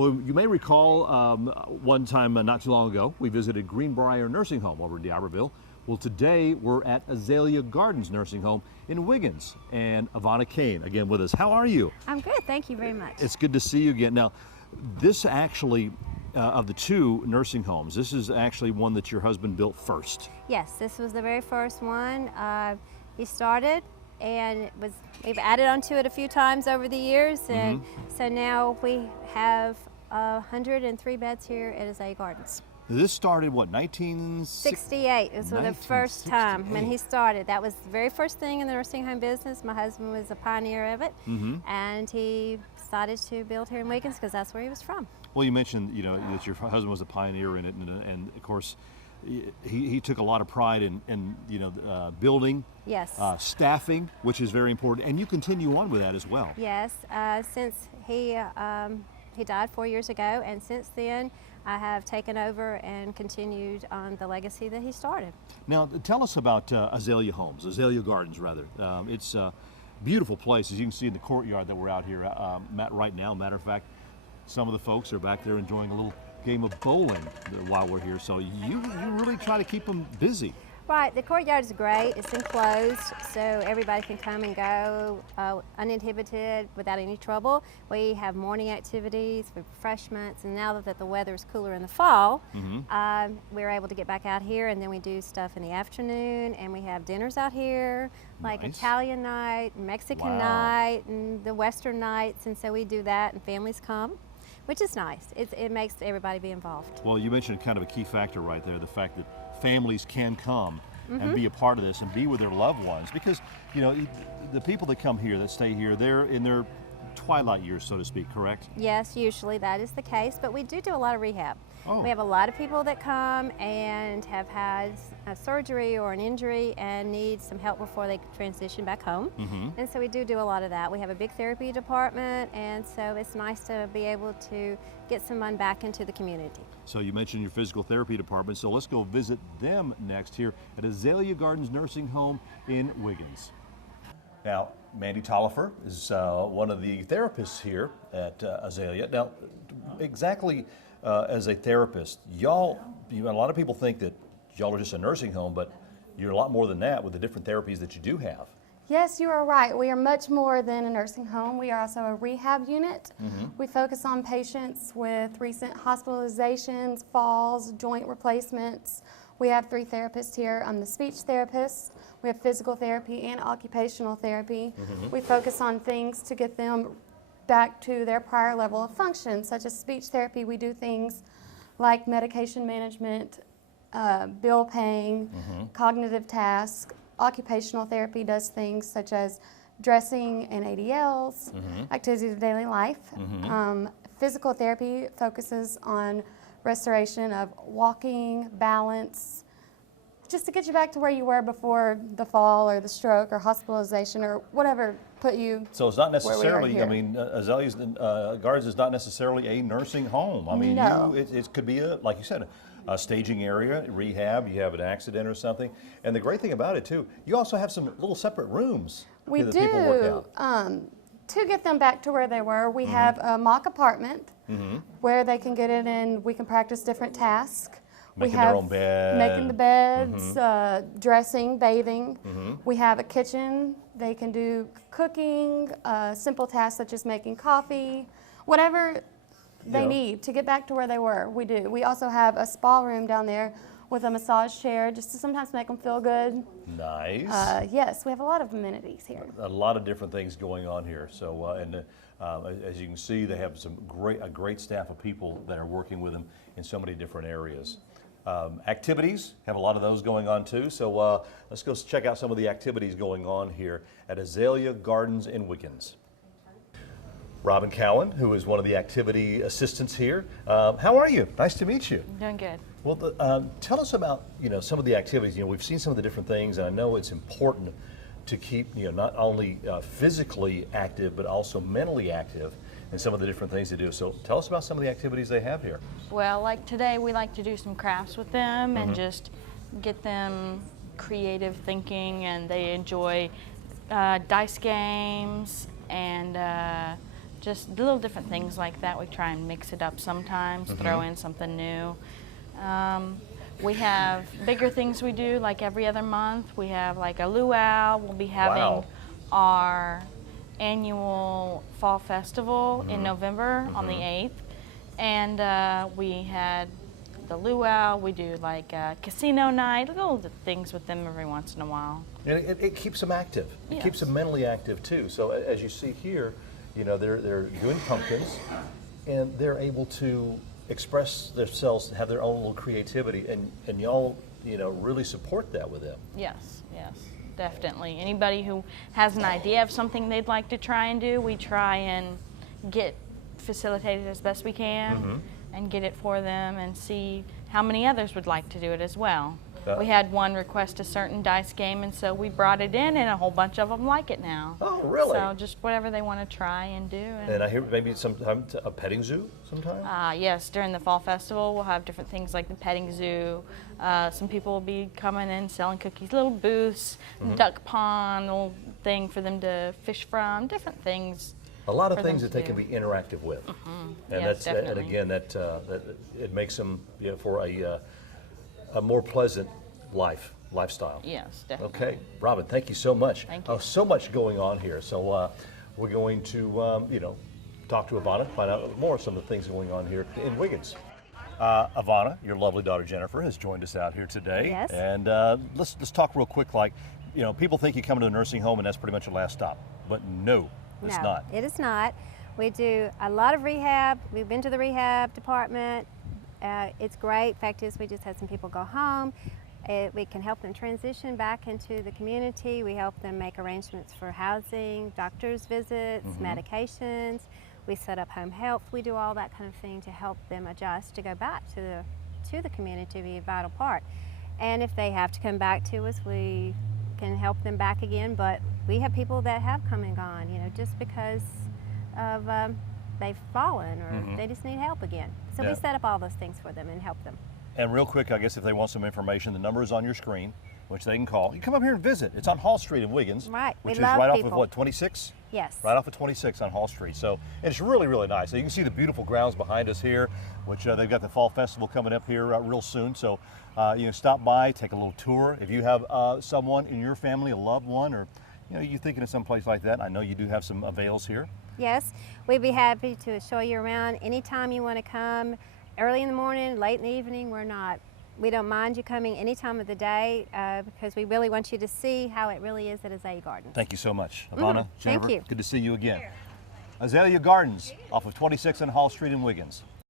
Well, you may recall one time not too long ago, we visited Greenbrier Nursing Home over in D'Iberville. Well, today we're at Azalea Gardens Nursing Home in Wiggins, and Ivana Kane again with us. How are you? I'm good, thank you very much. It's good to see you again. Now, this actually, of the two nursing homes, this is actually one that your husband built first. Yes, this was the very first one. He started, and we've added onto it a few times over the years, and so now we have 103 beds here at Azalea Gardens. This started, what, 1968? It was the first time when he started. That was the very first thing in the nursing home business. My husband was a pioneer of it, and he decided to build here in Wiggins because that's where he was from. Well, you mentioned, that your husband was a pioneer in it, and of course, he took a lot of pride in building, yes, staffing, which is very important, and you continue on with that as well. Yes, since he died 4 years ago, and since then I have taken over and continued on the legacy that he started. Now, tell us about Azalea Gardens, rather. It's a beautiful place, as you can see in the courtyard that we're out here right now. Matter of fact, some of the folks are back there enjoying a little game of bowling while we're here, so you really try to keep them busy. Right, the courtyard is great. It's enclosed, so everybody can come and go uninhibited without any trouble. We have morning activities, refreshments, and now that the weather is cooler in the fall, we're able to get back out here, and then we do stuff in the afternoon, and we have dinners out here, like Italian night, Mexican night, and the Western nights, and so we do that, and families come, which is nice. It makes everybody be involved. Well, you mentioned kind of a key factor right there, the fact that families can come and be a part of this and be with their loved ones, because the people that come here, that stay here, they're in their twilight years, so to speak, correct? Yes, usually that is the case, but we do a lot of rehab. Oh. We have a lot of people that come and have had a surgery or an injury and need some help before they transition back home. And so we do a lot of that. We have a big therapy department, and so it's nice to be able to get someone back into the community. So you mentioned your physical therapy department, so let's go visit them next here at Azalea Gardens Nursing Home in Wiggins. Now, Mandy Tollifer is one of the therapists here at Azalea. Now, exactly as a therapist, a lot of people think that y'all are just a nursing home, but you're a lot more than that with the different therapies that you do have. Yes, you are right. We are much more than a nursing home. We are also a rehab unit. We focus on patients with recent hospitalizations, falls, joint replacements. We have 3 therapists here. I'm the speech therapist. We have physical therapy and occupational therapy. We focus on things to get them back to their prior level of function, such as speech therapy. We do things like medication management, bill paying, cognitive tasks. Occupational therapy does things such as dressing and ADLs, activities of daily life. Physical therapy focuses on restoration of walking, balance, just to get you back to where you were before the fall or the stroke or hospitalization or whatever put you. So it's not necessarily, Azalea Gardens is not necessarily a nursing home. I mean, no. It could be, like you said, a staging area, rehab, you have an accident or something. And the great thing about it too, you also have some little separate rooms that people work out. To get them back to where they were, we have a mock apartment where they can get in and we can practice different tasks. Making their own bed. Making the beds, dressing, bathing. We have a kitchen. They can do cooking, simple tasks such as making coffee, whatever they need to get back to where they were, we do. We also have a spa room down there with a massage chair just to sometimes make them feel good. Nice. Yes, we have a lot of amenities here. A lot of different things going on here. So, as you can see, they have a great staff of people that are working with them in so many different areas. Activities, have a lot of those going on too. So let's go check out some of the activities going on here at Azalea Gardens in Wiggins. Robin Cowan, who is one of the activity assistants here. How are you? Nice to meet you. Doing good. Well, tell us about some of the activities. We've seen some of the different things, and I know it's important to keep not only physically active but also mentally active in some of the different things they do. So tell us about some of the activities they have here. Well, like today, we like to do some crafts with them and just get them creative thinking, and they enjoy dice games and just little different things like that. We try and mix it up sometimes, throw in something new. We have bigger things we do, like every other month. We have like a luau. We'll be having our annual fall festival in November on the 8th. And we had the luau. We do like a casino night, little things with them every once in a while. And it keeps them active. It Yes. keeps them mentally active too. So as you see here, you know, they're doing pumpkins, and they're able to express themselves, have their own little creativity, and y'all, you know, really support that with them. Yes, yes, definitely. Anybody who has an idea of something they'd like to try and do, we try and get facilitated as best we can and get it for them and see how many others would like to do it as well. We had one request a certain dice game, and so we brought it in, and a whole bunch of them like it now. Oh, really? So just whatever they want to try and do. And I hear maybe sometime a petting zoo sometime? Yes, during the fall festival, we'll have different things like the petting zoo. Some people will be coming in selling cookies, little booths, duck pond, little thing for them to fish from, different things. A lot of for things them that they to can do. be interactive with. And Yes, and definitely. again, that it makes them, you know, for a more pleasant lifestyle. Yes, definitely. Okay, Robin, thank you so much. Thank you. So much going on here. So we're going to, you know, talk to Ivana, find out more of some of the things going on here in Wiggins. Ivana, your lovely daughter Jennifer has joined us out here today. Yes. And let's talk real quick. Like, you know, people think you come to a nursing home and that's pretty much your last stop, but no, it's No, not. it is not. We do a lot of rehab. We've been to the rehab department. It's great. Fact is, we just had some people go home. We can help them transition back into the community. We help them make arrangements for housing, doctor's visits, medications. We set up home health. We do all that kind of thing to help them adjust to go back to the community to be a vital part. And if they have to come back to us, we can help them back again. But we have people that have come and gone, you know, just because of they've fallen or they just need help again. So Yeah. we set up all those things for them and help them. And real quick, I guess if they want some information, the number is on your screen, which they can call. You come up here and visit. It's on Hall Street in Wiggins. Right. Which We is love right off of people. what, 26? Yes. Right off of 26 on Hall Street. So and it's really, really nice. So you can see the beautiful grounds behind us here, which they've got the Fall Festival coming up here real soon. So you know, stop by, take a little tour. If you have someone in your family, a loved one, or you know, you're thinking of someplace like that, I know you do have some avails here. Yes, we'd be happy to show you around anytime you want to come. Early in the morning, late in the evening, we don't mind you coming any time of the day because we really want you to see how it really is at Azalea Gardens. Thank you so much. Ivana, Thank Jennifer, you. good to see you again. Azalea Gardens off of 26 on Hall Street in Wiggins.